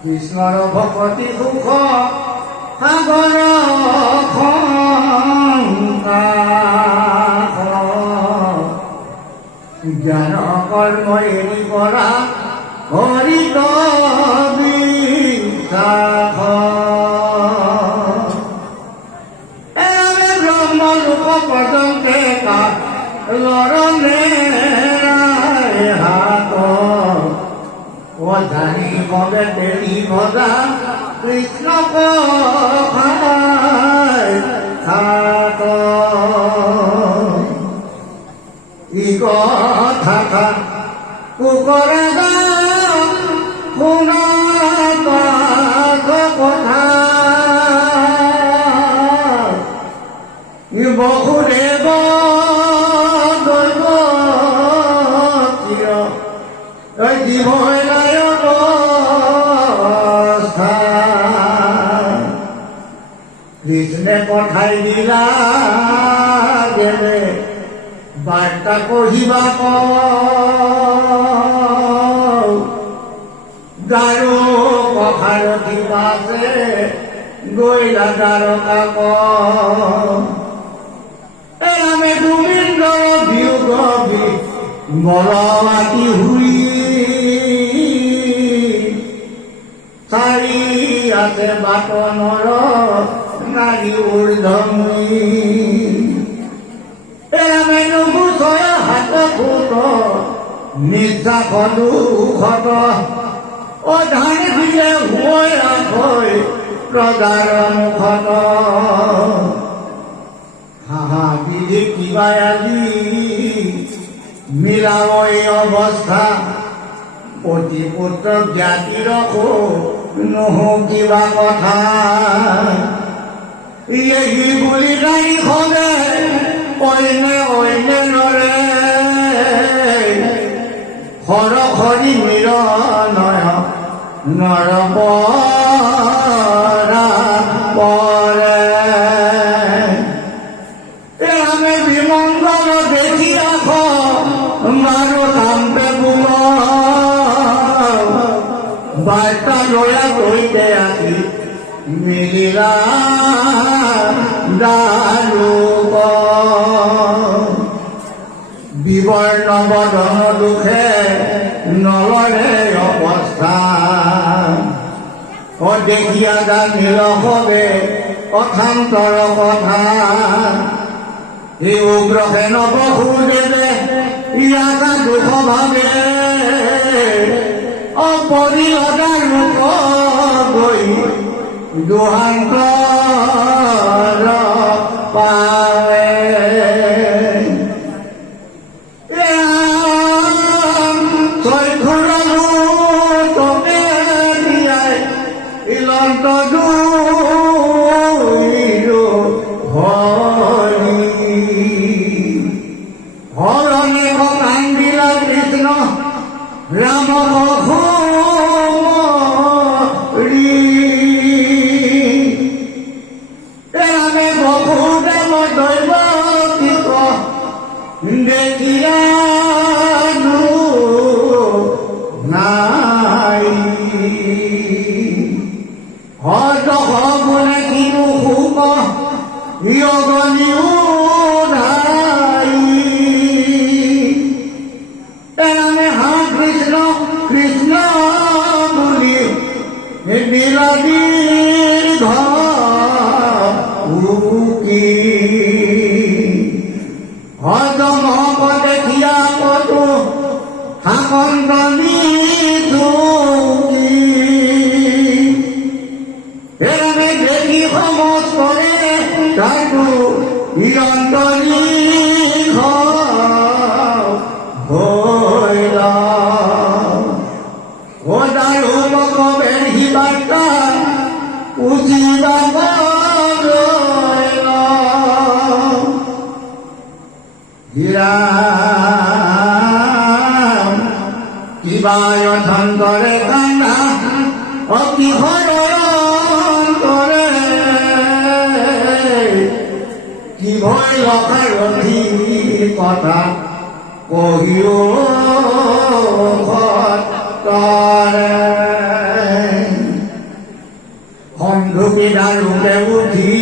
কৃষ্ণৰ ভকতি সুখ সাগৰ জ্ঞান কৰ্ম এৰি পৰা হৰিত বিশ্বাস এনে ব্ৰহ্ম লোক পৰ্যন্তে লৰণে হাত জানি ভবে তেৰি ভজা কৃষ্ণক খাত ই কথা কুকৰে শুনা কথা বহুদেৱ কৃষ্ণে পঠাই দিলা গেলে বাৰ্তা কহিবা গাৰো পথাৰথি বাছে গৈলা দ্বাৰকা এৰামে গোবিন্দৰ বিয়োগ বলৱাতি হুই চাৰি আছে বাট নৰ নাৰী ঊৰ্ধমুই এৰামে নুগুচয় হাত ফুট নিশ্বাস দুখত ধান দিলে হৈ ৰাখৈ প্ৰজাৰ মুখত হাহা বিধি কিবা আজি মিলাব এই অৱস্থা পতি পুত্ৰ জ্ঞাতি ৰখো নহো কিবা কথা এই বুলি গাড়ী খনে অইনে নৰে হৰ হৰি নিৰ নয় নৰপৰা পৰে আমি বিমংগল দেখি ৰাখ মাৰো কামতে বুল বাৰ্তা লয়া কৈতে আহি মিলিলা দালোক বিবৰ্ণ বদন দুখে নলৰে অৱস্থা দেখিয়া জানিল হবে কথান্তৰ কথা এই উগ্ৰহে নবসুদেৱে ইয়াকা দুখ ভাবে অপৰিহদাৰ মুখ গৈ দুহান্তৰ পাৱে রাম রামে বহুদেব দৈব দেখিয়া নাই হয়তো হবনে কিনো সুখ ইয়গনিও নাই কৃষ্ণ বুলি নীলদীৰ্ঘ উকি হজম হব দেখিয়া কতো হাকন্তনি চুকি এৰামে দেখি সমজ কৰে তাতো ইয়ন্তনি হৈলা বাৰ্তা উঠিবা কিবা অথন্তৰে কান্দা অতি কৰে কি ভয় লখাৰথি কথা কহিও সত্তৰে সন্ধুকি দাৰুকে উঠি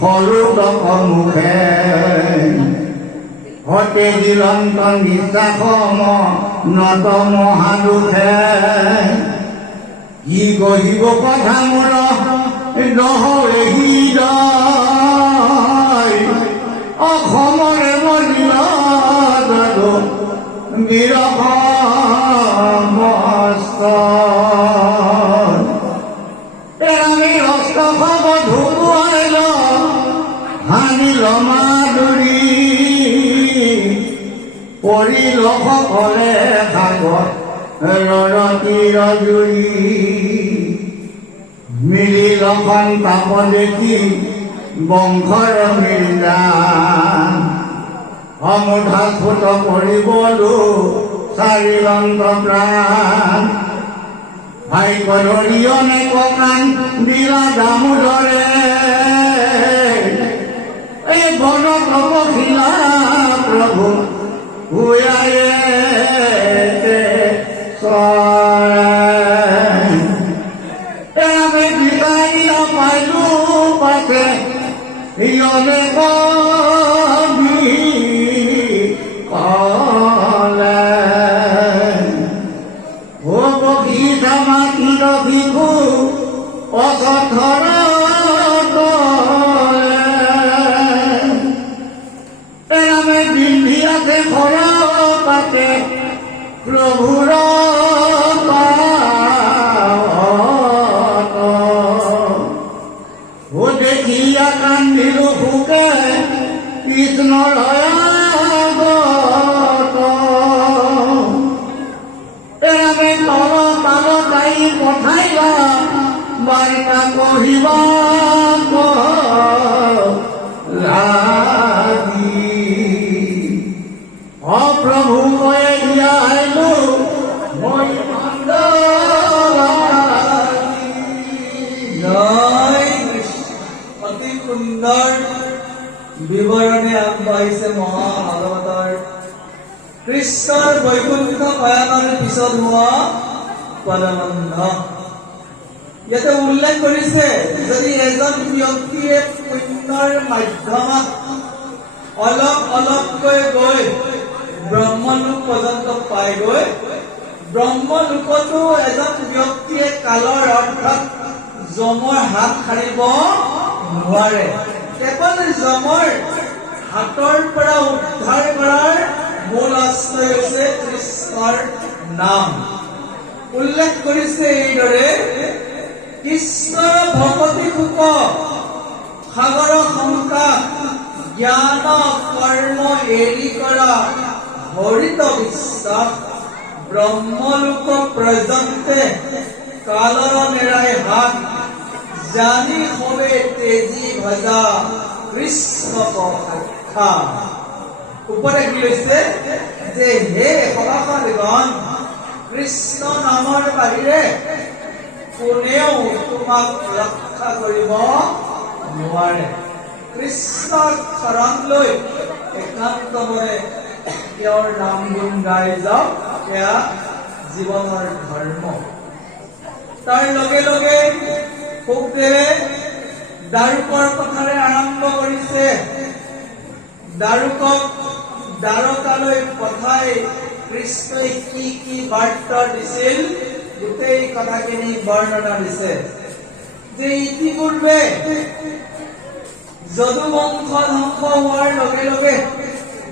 সৰুতক মুখে হতে নিৰন্তন বিশ্বাসম নত মহাদুখে কি গহিব কথা মোৰ নহৰে হৃদয় অসমৰে মৰিলত বিৰহ মস্ত আমি হস্ত খব ধুবুৱাইল হানিল মাধুৰী পৰিল সকলে সাগৰ ৰৰতিৰ জুৰি মিলিল সন্তাপ দেখি বংশৰ মিলা সমুধা স্ফুট কৰিবলো চাৰিলন্ত প্ৰাণ ভাগ্য ধৰিয়নে ককান দিলা দামোদৰে এই বন তপশিলা প্ৰভু ভূয়ায়ে আমি বিদায় নাপাইলো পাতে ইয়নে কবি কলে হ'ব গীতা মাতিৰ ভিকু অসধৰ আমি বিন্ধি আছে ঘৰ পাতে প্ৰভুৰ দেখিয়া কান্দিলো সুকে কৃষ্ণৰ আমি তৰ পাল তাই পঠাইলা বাৰ্তা কহিব লাগি অপ্ৰভু মই দিয়া আহিলো মই অতি সুন্দৰ বিৱৰণে আগবাঢ়িছে মহাভাগৱতৰ কৃষ্ণৰ বৈকুণ্ঠ প্ৰয়াণৰ পিছত হোৱা পৰমানন্দ। ইয়াতে উল্লেখ কৰিছে যদি এজন ব্যক্তিয়ে পুণ্যৰ মাধ্যমত অলপ অলপকৈ গৈ ব্ৰহ্মলোক পৰ্যন্ত পাইগৈ, ব্ৰহ্মলোকতো এজন ব্যক্তিয়ে কালৰ অৰ্থত যমৰ হাত সাৰিব নোৱাৰে। কেৱল যমৰ হাতৰ পৰা উদ্ধাৰ কৰাৰ মূল আশ্ৰয় হৈছে কৃষ্ণৰ নাম। উল্লেখ কৰিছে এইদৰে কৃষ্ণৰ ভকতি সুখ সাগৰ শংকা জ্ঞান কৰ্ম এৰি কৰা হৰিত বিশ্বাস ব্ৰহ্মলোক পৰ্যন্তে কালৰ নেৰাই হাত জানি হবে তেজি ভজা কৃষ্ণ সাক্ষা। উপৰে কি লৈছে যে হে সভাসদগণ, কৃষ্ণ নামৰ বাহিৰে কোনেও তোমাক ৰক্ষা কৰিব নোৱাৰে। কৃষ্ণক শৰণ লৈ একান্ত মনে তেওঁৰ নাম গুণ গাই যাওক, এয়া জীৱনৰ ধৰ্ম। তাৰ লগে লগে সুখদেৱে দাৰুকৰ কথাৰে আৰম্ভ কৰিছে। দাৰুকক দ্বাৰকালৈ পঠাই কৃষ্ণই কি কি বাৰ্তা দিছিল গোটেই কথাখিনি বৰ্ণনা দিছে। যে ইতিপূৰ্বে যদু বংশ ধ্বংস হোৱাৰ লগে লগে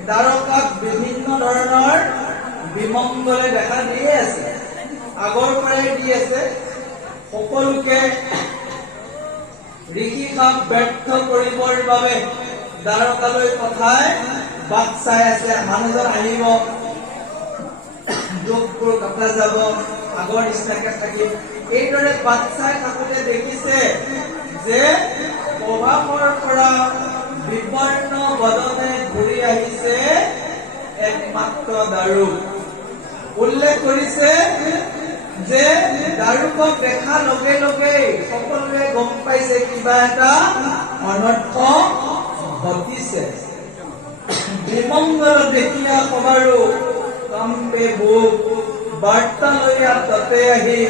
দ্বাৰকাত বিভিন্ন ধৰণৰ বিমংগলে দেখা দিয়ে আছে, আগৰ পৰাই দি আছে। সকলোকে ঋষি কাম ব্যৰ্থ কৰিবৰ বাবে দ্বাৰকালৈ পঠাই বাট চাই আছে। মানুহজন আহিব, দুখবোৰ কটা যাব, আগৰ নিচিনাকে থাকিম। এইদৰে বাট চাই থাকোতে দেখিছে যে প্ৰভাৱৰ পৰা বিবৰ্ণ বদনে ঘূৰি আহিছে একমাত্ৰ দাৰুক। উল্লেখ কৰিছে যে দাৰুকক দেখা লগে লগে সকলোৱে গম পাইছে কিবা এটা অনৰ্থ ঘটিছে। বিমংগল দেখিয়া কবাৰো কাম্পে বুক বাৰ্তা লৈয়া তাতে আহি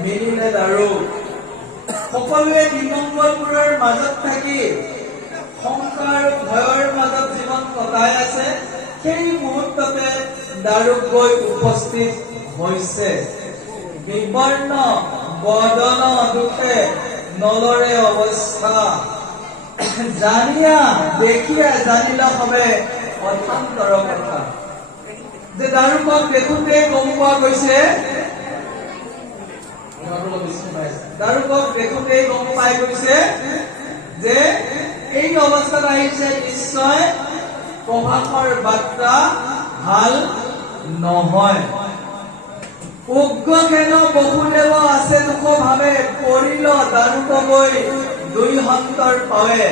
মিলিলে দাৰু সকলোৱে বিমংগলবোৰৰ মাজত থাকি শংকা আৰু ভয়ৰ মাজত জীৱন কটাই আছে সেই মুহূৰ্ততে দাৰুক গৈ উপস্থিত হৈছে বিবৰ্ণ বদন দুখে নলৰে অৱস্থা জানিয়া দেখিয়া জানিলা হবে অত্যন্তৰ কথা যে দাৰুকক দেখোঁতে গম পোৱা গৈছে দাৰুকক দেখোঁতে গম পাই গৈছে যে এই অৱস্থাত আহিছে নিশ্চয় প্ৰভাসৰ বাৰ্তা ভাল নহয় উগ্ৰ কেন বসুদেৱ আছে দুখ ভাৱে পৰিল দাৰুক গৈ দুই সন্তৰ পাৱে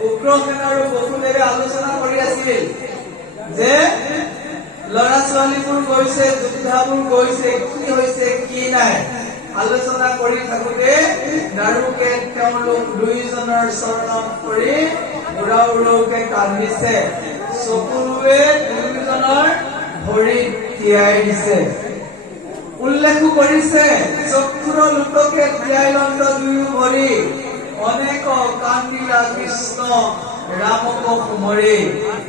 উগ্ৰসেন আৰু বসুদেৱে আলোচনা কৰি আছিল যে ল'ৰা ছোৱালীবোৰ গৈছে যোদ্ধাবোৰ গৈছে কি হৈছে কি নাই আলোচনা কৰি থাকোঁতে দাৰুকে তেওঁলোক দুইজনৰ চৰণত পৰি উৰা উৰৌকে কান্দিছে চকুৰে দুইজনৰ ভৰিত তিয়াই দিছে উল্লেখো কৰিছে চক্ষুৰ লোককে তিয়াই লণ্ড দুয়ো ভৰি অনেক কান্দিলা কৃষ্ণ ৰামক কুমৰী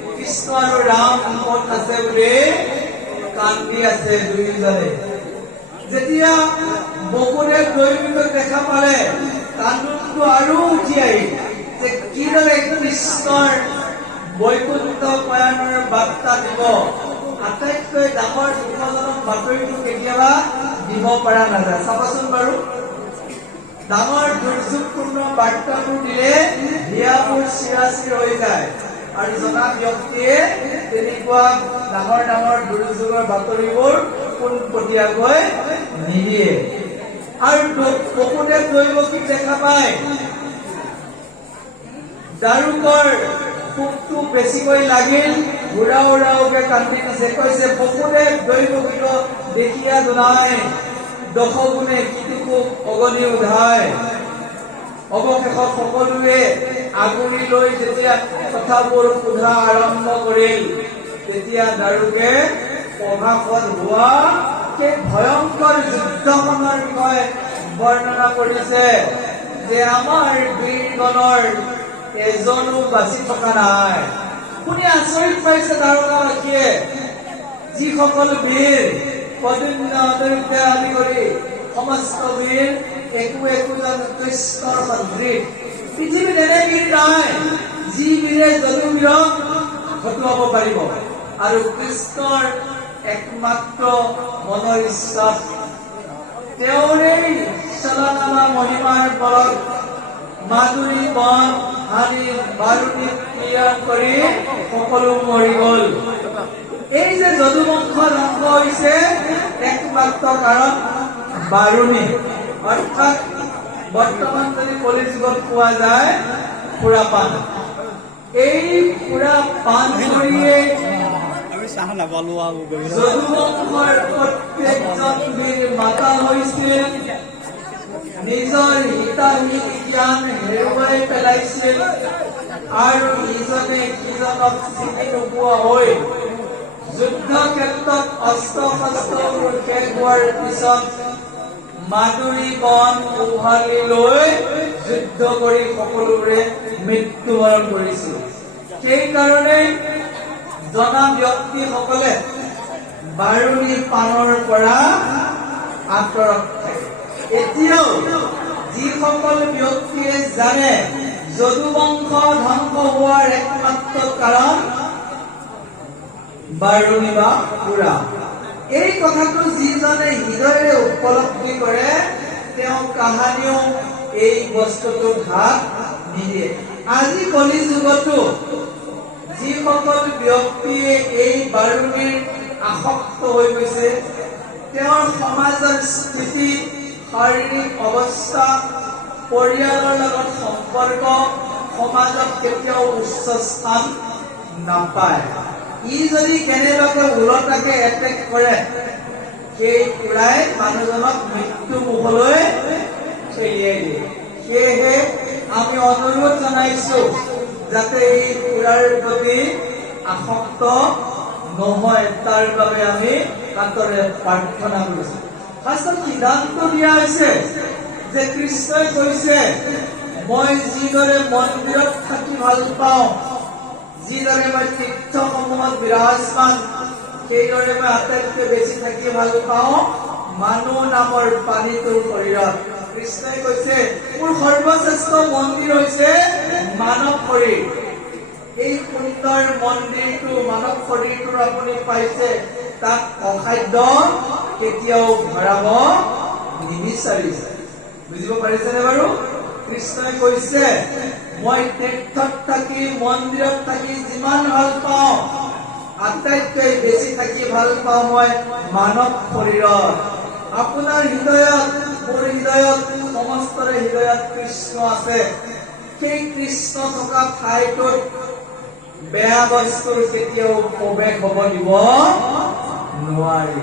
কৃষ্ণ আৰু ৰাম ক'ত আছে বুলি কান্দি আছে দুয়োজনে যেতিয়া বসুদেৱ দৈনিকক দেখা পালে কান্দোনটো আৰু উঠি আহিল যে কিদৰে কৃষ্ণৰ বৈকুণ্ঠ পয়ানৰ বাৰ্তা দিব আটাইতকৈ ডাঙৰ দুখজনক বাতৰিটো কেতিয়াবা দিব পৰা নাযায় চাবাচোন বাৰু ডাঙৰ দুৰ্যোগপূৰ্ণ বাৰ্তাবোৰ দিলে হিয়াবোৰ চিৰাচিৰ হৈ যায় আৰু জনা ব্যক্তিয়ে তেনেকুৱা ডাঙৰ ডাঙৰ দুৰ্যোগৰ বাতৰিবোৰ পোনপটীয়াকৈ নিদিয়ে আৰু বসুদেৱ দৈৱকীক দেখা পায় দাৰুকৰ সুখটো বেছিকৈ লাগিল উৰা উৰাওকে কান্দি দিছে কৈছে বসুদেৱ দৈৱকীক দেখিয়া দুনাই দশগুণে কিটুকু অগনি উধাই অৱশেষত সকলোৱে আগুৰি লৈ যেতিয়া কথাবোৰ সোধা আৰম্ভ কৰিল তেতিয়া দাৰুকে প্ৰভাসত হোৱা সেই ভয়ংকৰ যুদ্ধখনৰ বিষয়ে বৰ্ণনা কৰিছে যে আমাৰ বীৰগণৰ এজনো বাচি থকা নাই শুনি আচৰিত পাইছে দাৰুকাবাসীয়ে যিসকল বীৰ প্ৰদ্যুম্ন অনিৰুদ্ধ আদি কৰি সমস্ত বীৰ একোজন কৃষ্ণৰ সদৃশ পৃথিৱীত এনে বীৰ নাই যি বীৰে যদুবীৰক ঘটুৱাব পাৰিব আৰু কৃষ্ণৰ একমাত্ৰ মনৰ ইচ্ছা তেওঁৰে চলনামা মহিমাৰ বলত মাধুৰী বন আদি বাৰুণী ক্ৰিয়া কৰি সকলো মৰি গল এই যে যদুবংশ ধ্বংস হৈছে একমাত্ৰ কাৰণ বাৰুণী অৰ্থাৎ বৰ্তমান যদি কলিযুগত পোৱা যায় সুৰাপান এই সুৰাপান কৰিয়ে যদুবংশৰ প্ৰত্যেকজন বীৰ মাতা হৈছিল নিজৰ হিতাহিত জ্ঞান হেৰুৱাই পেলাইছিল আৰু ইজনে সিজনক চিনি নোপোৱা হৈ যুদ্ধ ক্ষেত্ৰত অস্ত্ৰ শস্ত্ৰবোৰ শেষ হোৱাৰ পিছত মাধুৰী বন উভালি লৈ যুদ্ধ কৰি সকলোৰে মৃত্যুবৰণ কৰিছিল সেইকাৰণে জনা ব্যক্তিসকলে বাৰুণী পানৰ পৰা আঁতৰত থাকে এতিয়াও যিসকল ব্যক্তিয়ে জানে যদুবংশ ধ্বংস হোৱাৰ একমাত্ৰ কাৰণ বাৰুণী বা সুৰা এই কথাটো যিজনে হৃদয়েৰে উপলব্ধি কৰে তেওঁ কাহানিও এই বস্তুটোক হাত নিদিয়ে আজি কলি যুগতো যিসকল ব্যক্তিয়ে এই বাৰুণীৰ আসক্ত হৈ গৈছে তেওঁৰ সমাজৰ স্থিতি শাৰীৰিক অৱস্থা পৰিয়ালৰ লগত সম্পৰ্ক সমাজত কেতিয়াও উচ্চ স্থান নাপায় ই যদি কেনেবাকৈ উলটাকে এটেক কৰে সেই পুৰাই মানুহজনক মৃত্যু মুখলৈ ঠেলিয়াই দিয়ে সেয়েহে আমি অনুৰোধ জনাইছো যাতে এই পুৰাৰ প্ৰতি আসক্ত নহয় তাৰ বাবে আমি কাতৰে প্ৰাৰ্থনা কৰিছোঁ। ফাৰ্ষ্টত সিদ্ধান্ত দিয়া হৈছে যে কৃষ্ণই কৈছে মই যিদৰে মন্দিৰত থাকি ভাল পাওঁ, যিদৰে মই তীৰ্থসমূহত বিৰাজমান, সেইদৰে মই আটাইতকৈ বেছি থাকি ভাল পাওঁ মানুহ নামৰ পানীটোৰ শৰীৰত। কৃষ্ণই কৈছে মোৰ সৰ্বশ্ৰেষ্ঠ মন্দিৰ হৈছে মানৱ শৰীৰ। এই সুন্দৰ মন্দিৰটো মানৱ শৰীৰটো আপুনি পাইছে, তাক অখাদ্য কেতিয়াও ভৰাব নিবিচাৰিছে। বুজিব পাৰিছেনে বাৰু? কৃষ্ণই কৈছে মই তীৰ্থত থাকি মন্দিৰত থাকি যিমান ভাল পাওঁ, আটাইতকৈ বেছি থাকি ভাল পাওঁ মই মানৱ শৰীৰত। আপোনাৰ হৃদয়ত, মোৰ হৃদয়ত, সমস্তৰে হৃদয়ত কৃষ্ণ আছে। সেই কৃষ্ণ থকা ঠাইটোত বেয়া বস্তুৰ কেতিয়াও প্ৰৱেশ হ'ব দিব নোৱাৰি।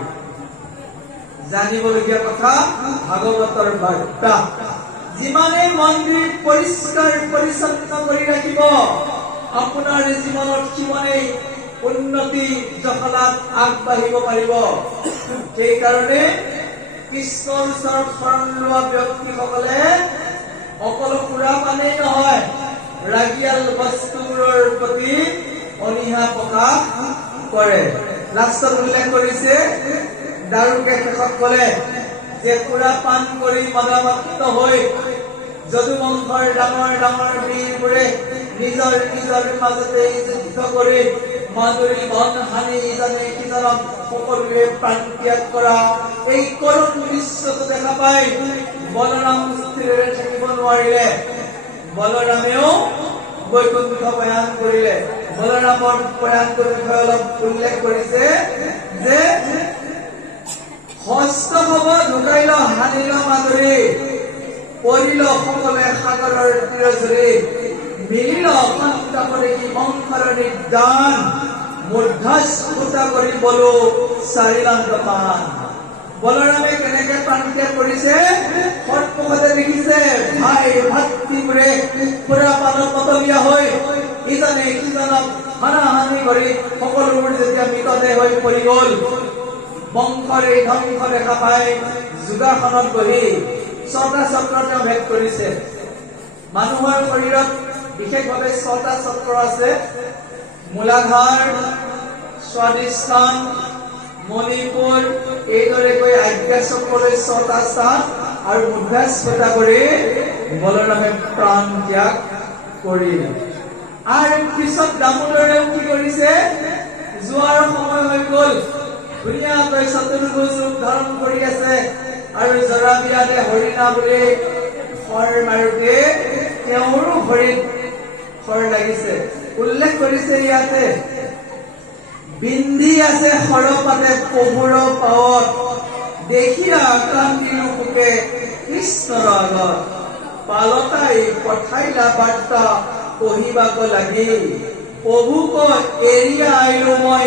জানিবলগীয়া কথা ভাগৱতৰ বাৰ্তা। যিমানেই মন্দিৰ পৰিষ্কাৰ পৰিচ্ছন্ন কৰি ৰাখিব, আপোনাৰ জীৱনত সিমানেই উন্নতি জখলাত আগবাঢ়িব পাৰিব। সেইকাৰণে কৃষ্ণৰ ওচৰত শৰণ লোৱা ব্যক্তিসকলে অকল সুৰা পানেই নহয়, ৰাগিয়াল বস্তুবোৰৰ প্ৰতি অনীহা প্ৰকাশ কৰে। লাষ্টত উল্লেখ কৰিছে দাৰুকে শেষত ক'লে যে সুৰা পান কৰি মদামত্ত হৈ যদুবংশৰ ডাঙৰ ডাঙৰ বীৰবোৰে নিজৰ নিজৰ মাজতে যুদ্ধ কৰি মাধুৰী ধন হানি ইজনে সিজনক সকলোৱে প্ৰাণ ত্যাগ কৰা এই কৰুণ দৃশ্যটো দেখা পাই বলৰাম স্থিৰেৰে থাকিব নোৱাৰিলে। বলৰামেও বৈকুণ্ঠ প্ৰয়াণ কৰিলে। বলৰামৰ প্ৰয়াণটোৰ বিষয়ে অলপ উল্লেখ কৰিছে যে হস্ত হব ঢুকাইল হানিল মাধুৰী, পৰিল সকলে সাগৰৰ তীৰজুৰি, মিলিল সন্তাপ দেখি বংশৰ নিৰ্দান, মূৰ্ধচ ফুটা কৰি বলো চাৰিলান্ত পান। বলৰামে কেনেকে প্ৰাণত্যাগ কৰিছে সন্মুখতে দেখিছে ভাই ভাতৃবোৰে সুৰা পানত মতলীয়া হৈ ইজনে সিজনক হানাহানি কৰি সকলোবোৰ যেতিয়া মৃতদেহ হৈ পৰি গল, বংশৰ এই ধ্বংস দেখা পাই যোগাসনত বহি ছটা চক্ৰ তেওঁ ভেদ কৰিছে। মানুহৰ শৰীৰত বিশেষভাৱে ছটা চক্ৰ আছে। মূলাধাৰ, স্বাধিষ্ঠান, মণিপুৰ, এইদৰে কৈ আজ্ঞা চক্ৰলৈ ছটা স্থান আৰু মুদ্ৰাস্ফুটা কৰি বলৰামে প্ৰাণ ত্যাগ কৰিল। আৰু পিছত দামোদৰেও কি কৰিছে, যোৱাৰ সময় হৈ গল, ধুনীয়াকৈ চতুৰ্ভুজ ৰূপ ধাৰণ কৰি আছে আৰু জৰা বিয়াদে হৰিণা বুলি খৰ মাৰোতে তেওঁৰো ভৰিত খৰ লাগিছে। উল্লেখ কৰিছে ইয়াতে বিন্ধি আছে সৰপাতে প্ৰভুৰ পাৱত, দেখিয়া কান্দিৰো পোকে কৃষ্ণৰ আগত, পালতাই পঠাইলা বাৰ্তা কহিবাক লাগি, প্ৰভুক এৰিয়া আহিলো মই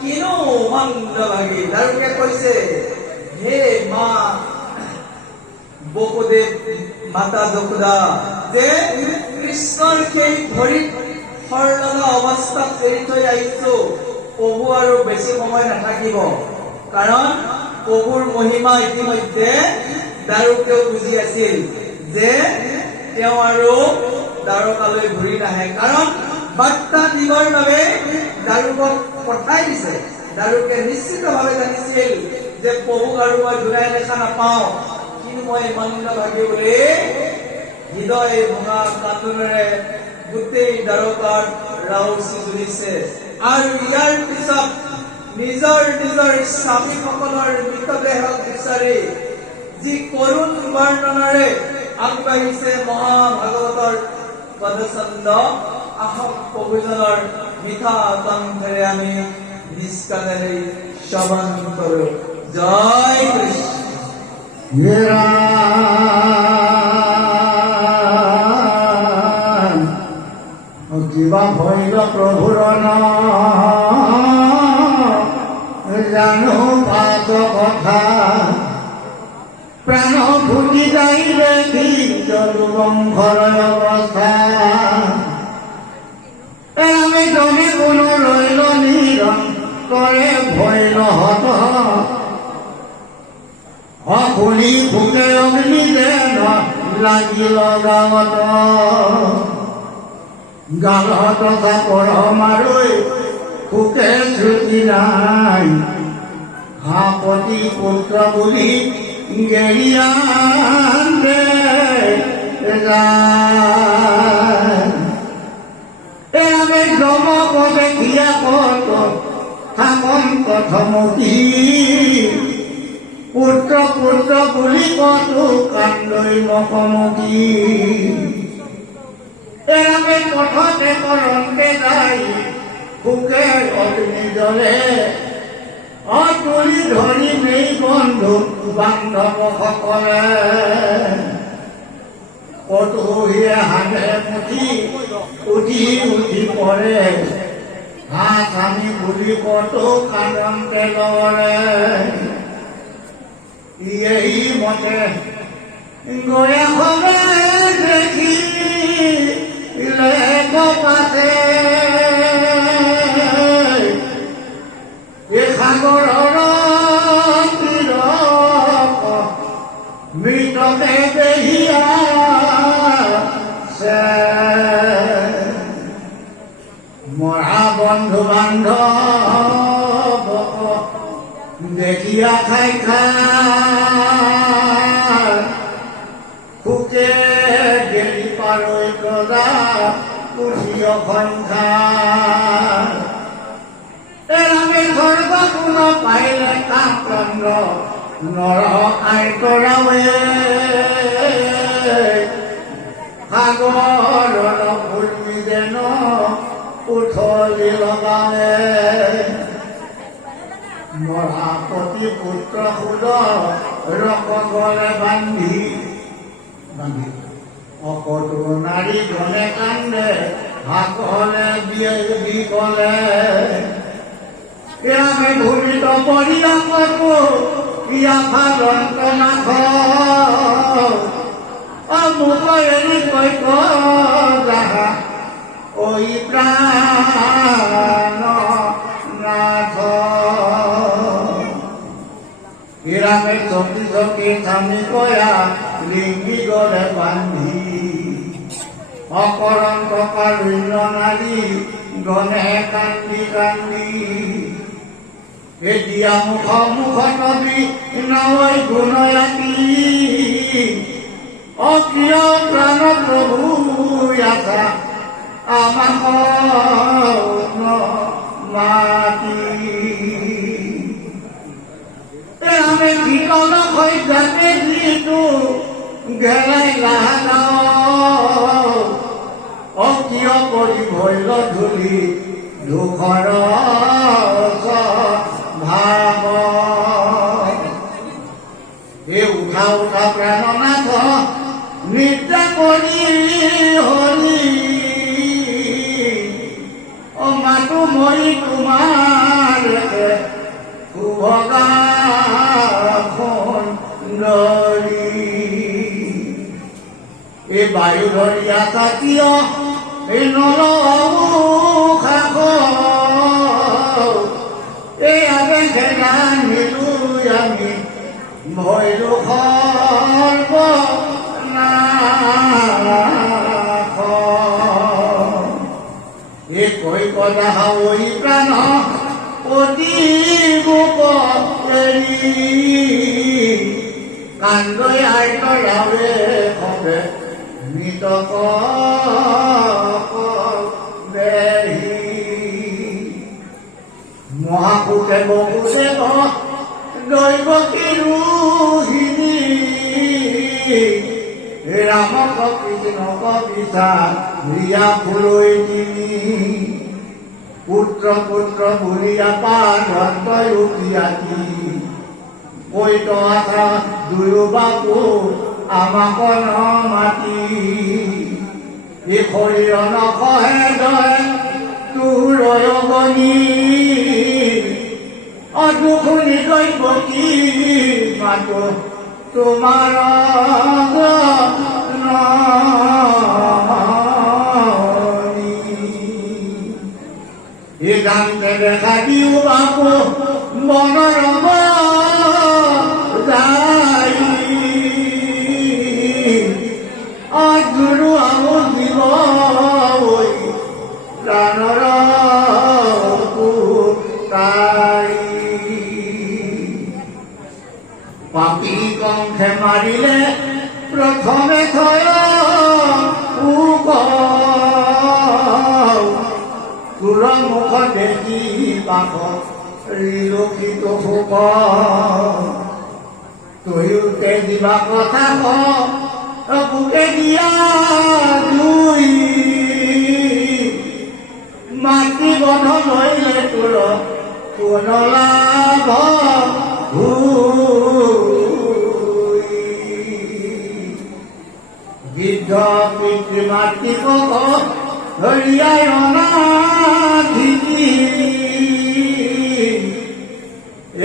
কিনো মন্দ ভাগি। দাৰুকে কৈছে হে মা বসুদেৱ মাতা যশোদা, যে কৃষ্ণৰ সেই ভৰিত খৰ লগা অৱস্থাত এৰি থৈ আহিছো, প্ৰভু আৰু বেছি সময় নাথাকিব। কাৰণ প্ৰভুৰ মহিমা ইতিমধ্যে দাৰুকেও বুজি আছিল যে তেওঁ আৰু দ্বাৰকালৈ ঘূৰি নাহে। কাৰণ বাৰ্তা দিবৰ বাবে দাৰুকক পঠাই দিছে। দাৰুকে নিশ্চিতভাৱে জানিছিল যে প্ৰভুক আৰু মই ঘূৰাই দেখা নাপাওঁ, কিন্তু মই মন্দ ভাগি বুলি হৃদয় ভঙা কান্দোনেৰে গোটেই দ্বাৰকাত ৰাউচি জুৰিছে। আৰু ইয়াৰ পিছত নিজৰ নিজৰ স্বামীসকলৰ মৃতদেহক বিচাৰি যি কৰুণ বৰ্ণনাৰে আগবাঢ়িছে মহাভাগৱতৰ পদছন্দ, আহক প্ৰভুজনৰ মিঠা কণ্ঠেৰে আমি নিষ্কাণেৰে শ্ৰৱণ কৰো। জয় কৃষ্ণ। কিবা ভৈল প্ৰভুৰ জানো পাত কথা, প্ৰাণ ফুটি যাই দেখি যদুবংশৰ অৱস্থা, আমি তুমি কোনো ৰৈল অকুলি ভোকে অগ্নি যেন লাগিল গাঁৱত গালত চাপৰ মাৰৈ ভোকে শ্ৰুতি নাই হাপতি পুত্ৰ বুলি গেৰিয়ান্দে আমি যমক দেখিয়া কত থাকন কথমতি পুত্ৰ পুত্ৰ বুলি কতো কান্দৈ মকমকি আমি পথতে কৰন্তে যাই ভোকে অগ্নি জ্বলে অতুলি ধৰি নেই বন্ধু বান্ধৱসকলে কটুহিয়ে হাতে মুঠি উঠি উঠি পৰে হাত আমি বুলি কতো কান্দন্তে লৰে এই মতে গয়া হবে দেখি পাতে এ সাগৰৰ মৃতকে দেহিয়া মৰা বন্ধু বান্ধৱ দেখিয়া খাই খাই ভোকে গেলি পাৰৈ প্ৰজা পুথি অসংখ্যা আমি স্বৰ্গ গুণ পাইলে কাম চন্দ্ৰ নৰ আইতৰাৱে সাগৰৰ ভূমি যেন উঠলি লগালে মহাপতি পুত্ৰ সুদ ৰকগলে বান্ধি অকটো নাৰী গলে কান্দে হাকলে দি গলে আমি ভূমিত পৰিয়া কতো ইয়া ভাদন্ত নাথ মোক এৰি কৈ যাহা ঐ প্ৰাণ নাথ হিৰামে চকি চকি স্বামী কয়া লিংগি গলে বান্ধি অকৰণ টকা ঋণ নাৰী গণে কান্দি কান্দি এতিয়া মুখত নৈ গুণয়াতি অপ্ৰিয় প্ৰাণ প্ৰভু আশা আমাক মাতি আমি বিকল হৈ যাতে যিটো গেলাই লাগাও অপ্ৰিয় কৰি ভৈল ধূলি দুখৰ ভাব এই উঠা উঠা প্ৰেৰণাথ নিদ্ৰা কৰি হলি মাতো মই তোমাৰ শুভগা এই বায়ু ধৰিয়া তাকিয় এই নলখাখ এই আগে খেলা নিলো আমি ভৈলো সৰ্ব নাশ এই কৈ কথা হৈ প্ৰাণ অতি গোপ কান্দৈ আইতৰাৱে হবে মৃতক দেহি মহাপুকে বহুদেৱ দৈৱকী ৰোহিণী ৰামক কৃষ্ণক বিচাৰ ৰিয়া ফুলৈ তিনি পুত্ৰ পুত্ৰ বুঢ়িয়া পাৰ উঠিয়াতি কৈত আশা দুয়ো বাপু আমাক মাতি এই শৰীৰ নখহে দয় তোৰ অগণি অদুখুনি দৈৱকী মাতো তোমাৰ এই গানতে দেখা দিও বাপু মনৰ যায় পাপী কণ্ঠে মাৰিলে প্ৰথমে থয় তোৰ মুখ দেখি বাস ৰিলক্ষিত শোক তয়ুতে দিবা কথা বুকে দিয়া জুই মাটি বধ লইলে তোৰ কোন লাভ বৃদ্ধ পিতৃ মাতৃক ধৰিয়াই অনাথিকি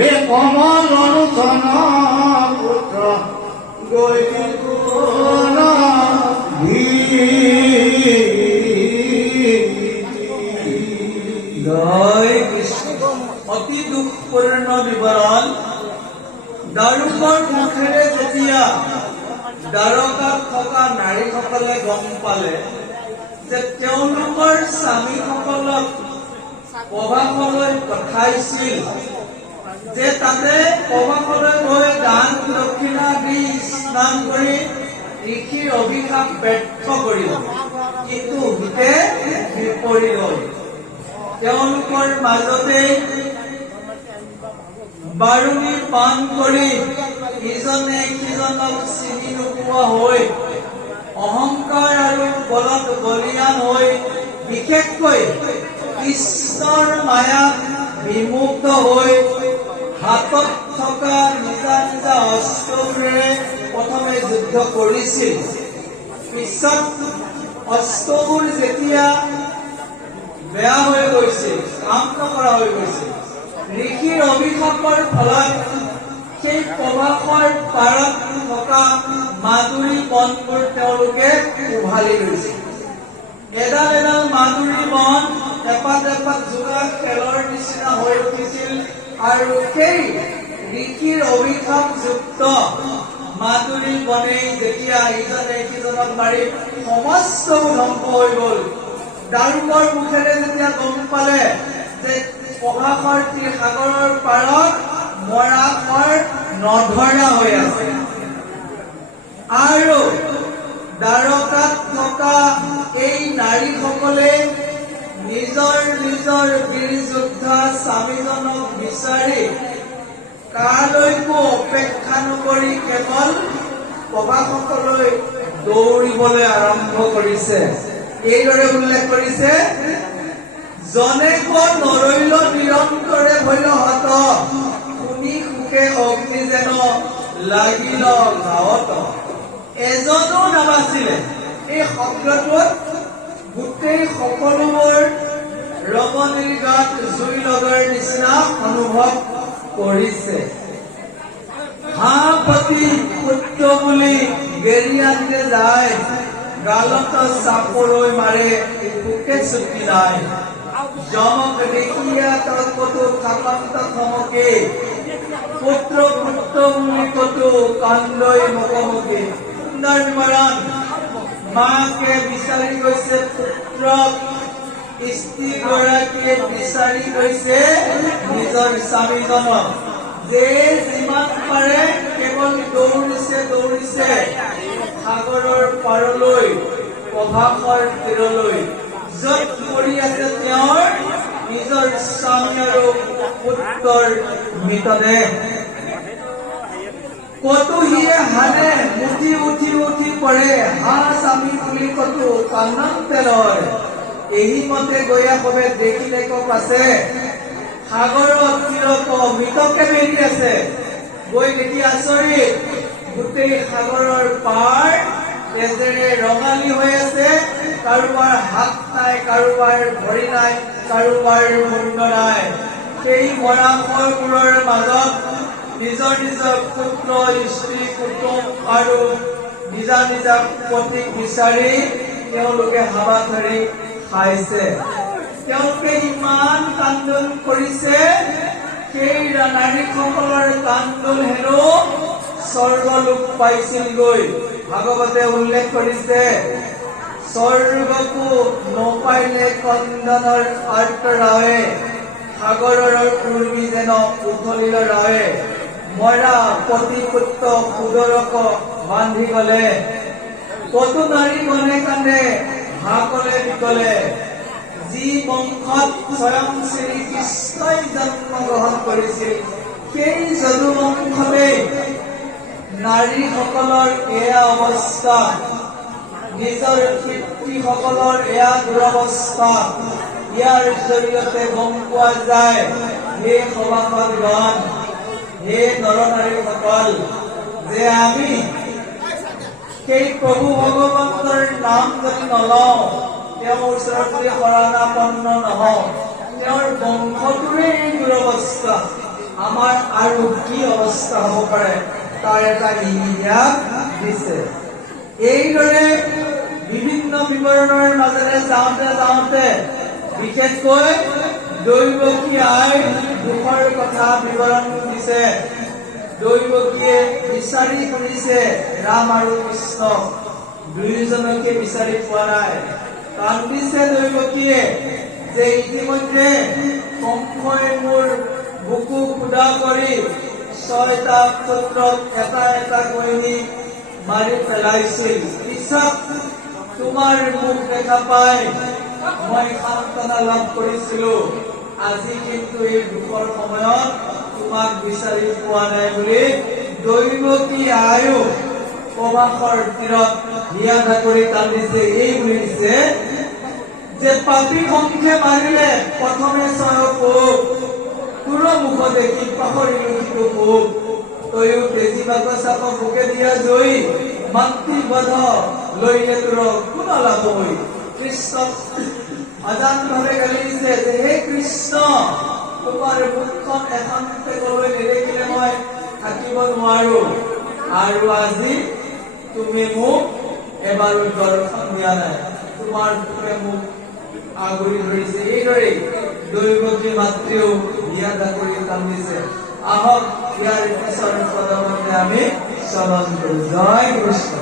এ কমল অনুচন পুত্ৰ গৈ জয় কৃষ্ণ। অতি দুখপূৰ্ণ বিৱৰণ। দাৰুকৰ মুখেৰে যেতিয়া দ্বাৰকাত থকা নাৰীসকলে গম পালে যে তেওঁলোকৰ স্বামীসকলক প্ৰভাসলৈ পঠাইছিল, যে তাতে প্ৰভাসলৈ গৈ দান দক্ষিণা দি স্নান কৰি ঋষিৰ অভিশাপ ব্যৰ্থ কৰিব, কিন্তু হিতে বিপৰি গল। তেওঁলোকৰ মাজতে বাৰুণী পান কৰি ইজনে সিজনক চিনি নোপোৱা হৈ অহংকাৰ আৰু বলত বলিয়ান হৈ বিশেষকৈ কৃষ্ণৰ মায়াত বিমুগ্ধ হৈ হাতত থকা নিজা নিজা অস্ত্ৰবোৰেৰে প্ৰথমে যুদ্ধ কৰিছিল। পিছত অস্ত্ৰবোৰ যেতিয়া বেয়া হৈ গৈছিল, কাম নকৰা হৈ গৈছিল, ঋষিৰ অভিশাপৰ ফলত সেই প্ৰভাসৰ পাৰত থকা মাধুৰী বনবোৰ তেওঁলোকে উভালি লৈছে। এডাল এডাল মাধুৰী বন এপাত এপাত যোৰা খেলৰ নিচিনা হৈ উঠিছিল, আৰু সেই ঋষিৰ অভিশাপযুক্ত মাধুৰী বনে যেতিয়া ইজনে সিজনক মাৰি সমস্তবোৰ ধ্বংস হৈ গল। দাৰুকৰ মুখেৰে যেতিয়া গম পালে যে প্ৰভাসৰ সাগৰৰ পাৰত মৰাশৰ নধৰা হৈ আছে, আৰু দ্বাৰকাত থকা এই নাৰীসকলে নিজৰ নিজৰ বীৰ যোদ্ধা স্বামীজনক বিচাৰি কালৈকো অপেক্ষা নকৰি কেৱল প্ৰভাসকলৈ দৌৰিবলৈ আৰম্ভ কৰিছে। এইদৰে উল্লেখ কৰিছে, জনেক নৰৈল নিৰন্তৰে ভৈল হত, শুনি সুখে অগ্নি যেন লাগিল গাঁৱত। এজনো নাবাছিলে। এই শব্দটোত গোটেই সকলোবোৰ ৰমণীৰ গাত জুই লগাৰ নিচিনা অনুভৱ কৰিছে। হাঁহ প্ৰতি পুত্ৰ বুলি গেৰিয়াতে যায়, গালত চাপৰৈ মাৰে পোকে চুটি নাই। যমক দেখিয়া তই কতো কাকান্ত থমকে, পুত্ৰ পুত্ৰ বুলি কতো কান্দৈ মুখমুখি। সুন্দৰ বিৱৰণ। মাকে বিচাৰি গৈছে পুত্ৰক, স্ত্ৰীগৰাকীয়ে বিচাৰি গৈছে নিজৰ স্বামীজনক, যে যিমান পাৰে কেৱল দৌৰিছে সাগৰৰ পাৰলৈ, প্ৰভাসৰ তীৰলৈ, য'ত পৰি আছে তেওঁৰ নিজৰ স্বামী আৰু পুত্ৰৰ মৃতদেহ। কতো সিয়ে হানে মুঠি উঠি উঠি পৰে, হাঁহ স্বামী বুলি কতো কান্দন্তে লয়। এই মতে গয়া সবে দেখিলে কক আছে সাগৰৰ তীৰত মৃতকে মেলি আছে। গৈ দেখি আচৰিত, গোটেই সাগৰৰ পাৰ তেজেৰে ৰঙালী হৈ আছে। কাৰোবাৰ হাত নাই, কাৰোবাৰ ভৰি নাই, কাৰোবাৰ মুণ্ড নাই। সেই মৰাশৰবোৰৰ মাজত নিজৰ নিজৰ পুত্ৰ, স্ত্ৰী, কুটুম আৰু নিজা নিজা পতিক বিচাৰি তেওঁলোকে হাবা ধৰি খাইছে। তেওঁলোকে ইমান কান্দোল কৰিছে, সেই নাৰীসকলৰ কান্দোল হেনো স্বৰ্গলোক পাইছিলগৈ। ভাগৱতে উল্লেখ কৰিছে, স্বৰ্গকো নপাইলে কন্দনৰ আৰ্ত ৰাৱে, সাগৰৰ উৰ্মি যেন উথলিল ৰাৱে। মৰা পতি পুত্ৰ সুদৰক বান্ধি গলে, কতো নাৰী গণে কান্দে হাকলে বিকলে। যি বংশত স্বয়ং শ্ৰীকৃষ্ণই জন্মগ্ৰহণ কৰিছিল, সেই যদু বংশতে নাৰীসকলৰ এয়া অৱস্থা, নিজৰ পিতৃসকলৰ এয়া দুৰৱস্থা। ইয়াৰ জৰিয়তে গম পোৱা যায়, হে সভাসদগণ, হে নৰনাৰীসকল, যে আমি সেই প্ৰভু ভগৱন্তৰ নাম যদি নলওঁ, তেওঁৰ ওচৰত যদি শৰণাপন্ন নহওঁ, তেওঁৰ বংশটোৰে এই দুৰৱস্থা, আমাৰ আৰু কি অৱস্থা হ'ব পাৰে তাৰ এটা নিৰ্দেশ দিছে। এইদৰে বিভিন্ন বিৱৰণৰ মাজেৰে যাওঁতে যাওঁতে বিশেষকৈ দৈৱকী আইৰ দুখৰ কথা বিৱৰণ দিছে। দৈৱকীয়ে বিচাৰি ফুৰিছে ৰাম আৰু কৃষ্ণ, দুয়োজনকে বিচাৰি পোৱা নাই। কান্দিছে দৈৱকীয়ে যে ইতিমধ্যে কংসই মোৰ বুকু খুদা কৰি 6টা পুত্ৰক এটা এটা কৰি মাৰি পেলাইছিল। পিছত তোমাৰ মুখ দেখা পাই মই সান্তনা লাভ কৰিছিলো। আজি কিন্তু এই দুখৰ সময়ত তোমাক বিচাৰি পোৱা নাই বুলি দৈৱকী আয়ো প্ৰবাসৰ তীৰত হিয়া ধাকৰি কান্দিছে। এই বুলি দিছে যে পাপী কংসে মাৰিলে প্ৰথমে চয়পোক, তোৰ মুখ দেখি পাহৰিলো সিটো পোক। তয়ো তেজী বাকচাপ বুকে দিয়া জয়ী, মাতৃবধ লৈলে তোৰ কোন লাভ হৈ। কৃষ্ণক অজানভাৱে গালি দিছে যে হে কৃষ্ণ, তোমাৰ মুখখন এখন টেকলৈ নেদেখিলে মই থাকিব নোৱাৰো, আৰু আজি তুমি মোক এবাৰো দৰ্শন দিয়া নাই, তোমাৰ মুখে মোক আগুৰি ধৰিছে। এইদৰে দৈৱকী মাতৃও হিয়া ধাকৰি কান্দিছে। আহক ইয়াৰ পিছৰ পদমতে আমি শ্ৰৱণ কৰো। জয় কৃষ্ণ।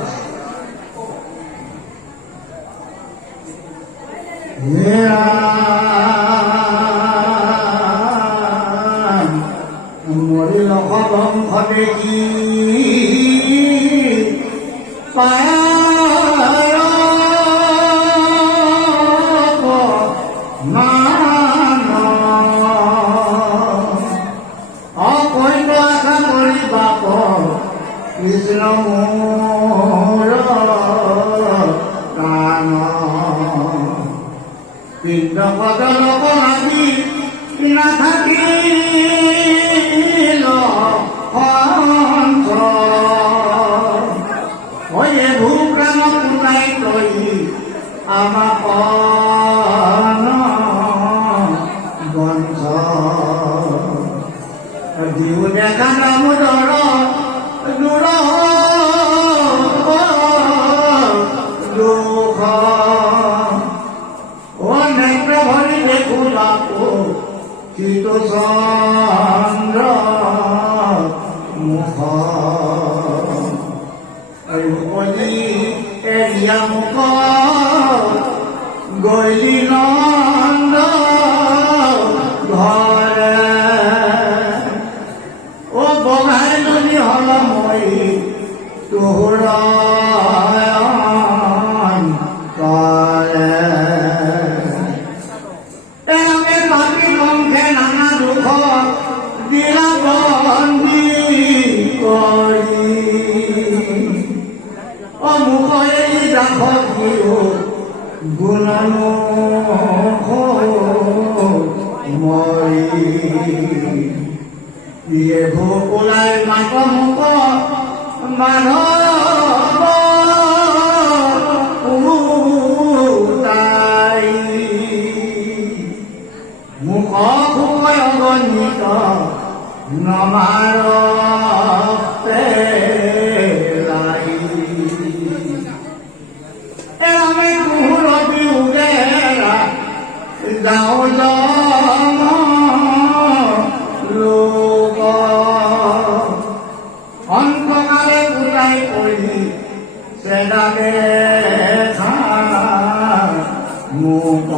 মৰিল বংশ দেখি পায় কৃষ্ণ মোৰ কাণ পিণ্ড পদলক লাগি নাথাকিল হয়ে ভূপ্ৰাণ পুতাই তই আমাক বঞ্চ দিও দেখা দামোদৰ দূৰ লোক নেত্ৰ ভৰি দেখো বাপু চিত চন্দ্ৰ মুখ ৰূপনী এৰিয়া মুখ গৈলি নন্দ ঘৰে বগাই যদি হল মই তোৰ আমি পাপী কংসে নানা দুখ দিলা বন্দী কৰি মুখে দাস দিও গুণানো মই দিয়ে ভোক ওলাই মাত মুখ মানৱ তাই মুখ খুবই অগণিত নমাৰ পেলাই আমি কুহুৰ বিহুগেৰা যাওঁ লোক অন্তকালে পুতাই কৰি চেদাকে মোক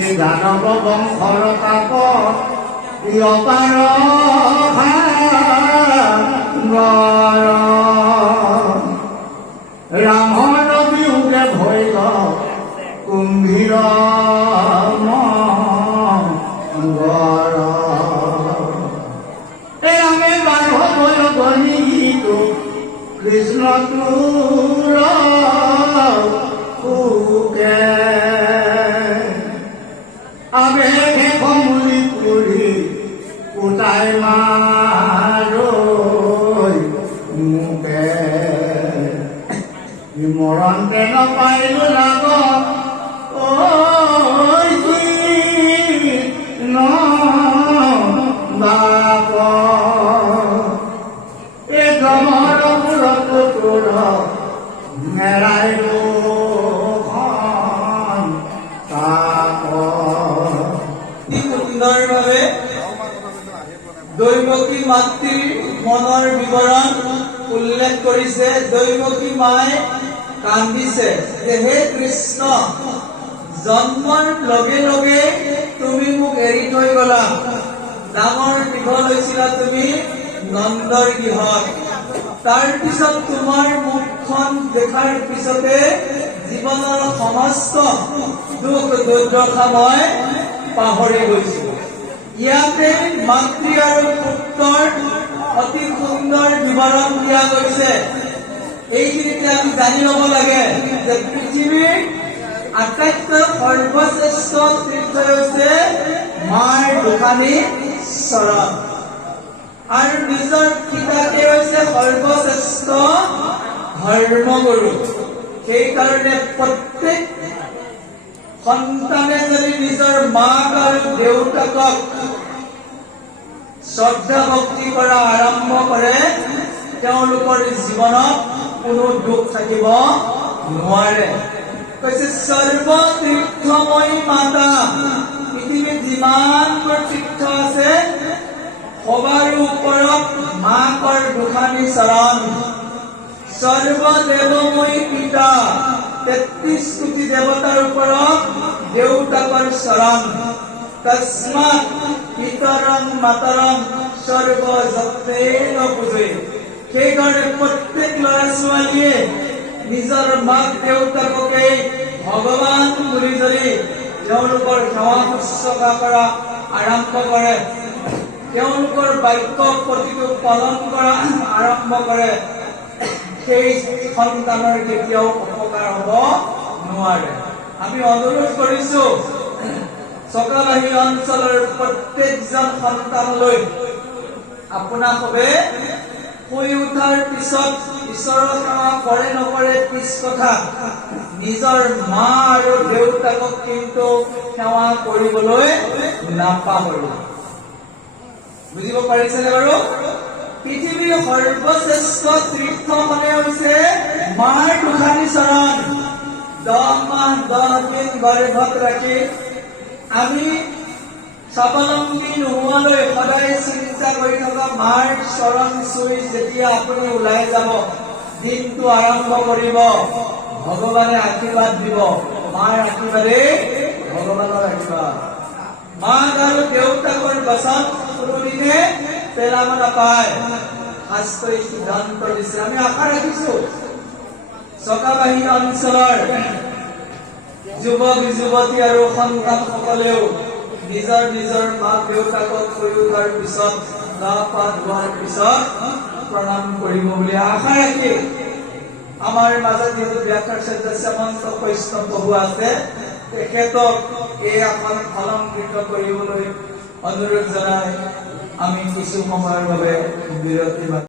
এই দানৱ বংশৰ তাপ অপাৰ সাগৰ ৰামৰ বিহুকে ভৈল কুম্ভীৰ মংগল এই আমি বান্ধৱল গণিতো কৃষ্ণ তোৰ সুকে আবেগে কমলি পুৰি উতাই মাৰৈ মুকে মৰণতে নাপাইলো লাগ বাপ এই গমৰ মূৰতো তোৰ মেৰাইলো সুন্দৰভাৱে দৈৱকী মাতৃৰ মনৰ বিৱৰণ উল্লেখ কৰিছে। দৈৱকী মায়ে কান্দিছে যে হে কৃষ্ণ, জন্মৰ লগে লগে তুমি মোক এৰি থৈ গলা। ডাঙৰ দীঘল হৈছিলা তুমি নন্দৰ গৃহত। তাৰ পিছত তোমাৰ মুখখন দেখাৰ পিছতে জীৱনৰ সমস্ত দুখ দুৰ্দশা মই পাহৰি গৈছো। ইয়াতে মাতৃ আৰু পুত্ৰৰ অতি সুন্দৰ বিৱৰণ দিয়া গৈছে। এইখিনিতে আমি জানি ল'ব লাগে যে পৃথিৱীৰ আটাইতকৈ সৰ্বশ্ৰেষ্ঠ তীৰ্থ হৈছে মাৰ দুখানি চৰণ, আৰু নিজৰ পিতাকে হৈছে সৰ্বশ্ৰেষ্ঠ ধৰ্মগুৰু। সেইকাৰণে প্ৰত্যেক সন্তানে যদি নিজৰ মাক আৰু দেউতাকক শ্ৰদ্ধা ভক্তি কৰা আৰম্ভ কৰে, তেওঁলোকৰ জীৱনত কোনো দুখ থাকিব নোৱাৰে। কৈছে সৰ্বতীৰ্থময়ী মাতা, পৃথিৱীত যিমানবোৰ তীৰ্থ আছে সবাৰ ওপৰত মাকৰ দুখানি চৰণ। সৰ্বদেৱময়ী পিতা, 33 কোটি দেৱতাৰ ওপৰত দেউতাকৰ চৰণ। তস্মাৎ পিতৰং মাতৰং সৰ্বযত্নেন পূজে। সেইকাৰণে প্ৰত্যেক ল'ৰা ছোৱালীয়ে নিজৰ মাক দেউতাককে ভগৱান বুলি যদি তেওঁলোকৰ সেৱা শুশ্ৰূষা কৰা আৰম্ভ কৰে, তেওঁলোকৰ বাক্য প্ৰতিটো পালন কৰা আৰম্ভ কৰে, সেই সন্তানৰ কেতিয়াও অপকাৰ হ'ব নোৱাৰে। আমি অনুৰোধ কৰিছো চকাবাহী অঞ্চলৰ প্ৰত্যেকজন সন্তানলৈ আপোনালোকে শুই উঠাৰ পিছত ঈশ্বৰৰ সেৱা কৰে নকৰে পিছ কথা, নিজৰ মা আৰু দেউতাকক কিন্তু সেৱা কৰিবলৈ নাপাহৰিব। বুজিব পাৰিছেনে বাৰু? পৃথিৱীৰ সৰ্বশ্ৰেষ্ঠ তীৰ্থ মানে হৈছে মাৰ দুখানি চৰণ। 10 মাহ 10 দিন গৰ্ভত ৰাখি আমি স্বাৱলম্বী নোহোৱালৈ সদায় চিন্তা কৰি থকা মাৰ চৰণ চুই যেতিয়া আপুনি ওলাই যাব, দিনটো আৰম্ভ কৰিব, ভগৱানে আশীৰ্বাদ দিব। মাৰ আশীৰ্বাদে ভগৱানৰ আশীৰ্বাদ। মাক আৰু দেউতাকৰ বচন কোনোদিনে পেলাব নাপায়, শাস্ত্ৰই সিদ্ধান্ত দিছে। আমি আশা ৰাখিছো চকাবাহী অঞ্চলৰ যুৱক যুৱতী আৰু সন্তানসকলেও নিজৰ নিজৰ মাক দেউতাকক শুই উঠাৰ পিছত গা পা ধোৱাৰ পিছত প্ৰণাম কৰিব বুলি আশা ৰাখি, আমাৰ মাজত যিহেতু ব্যাসাচাৰ্য শ্যামন্ত বৈষ্ণৱ প্ৰভু আছে, তেখেতক এই আসন অলংকৃত কৰিবলৈ অনুৰোধ জনাই আমি কিছু সময়ৰ বাবে বিৰতি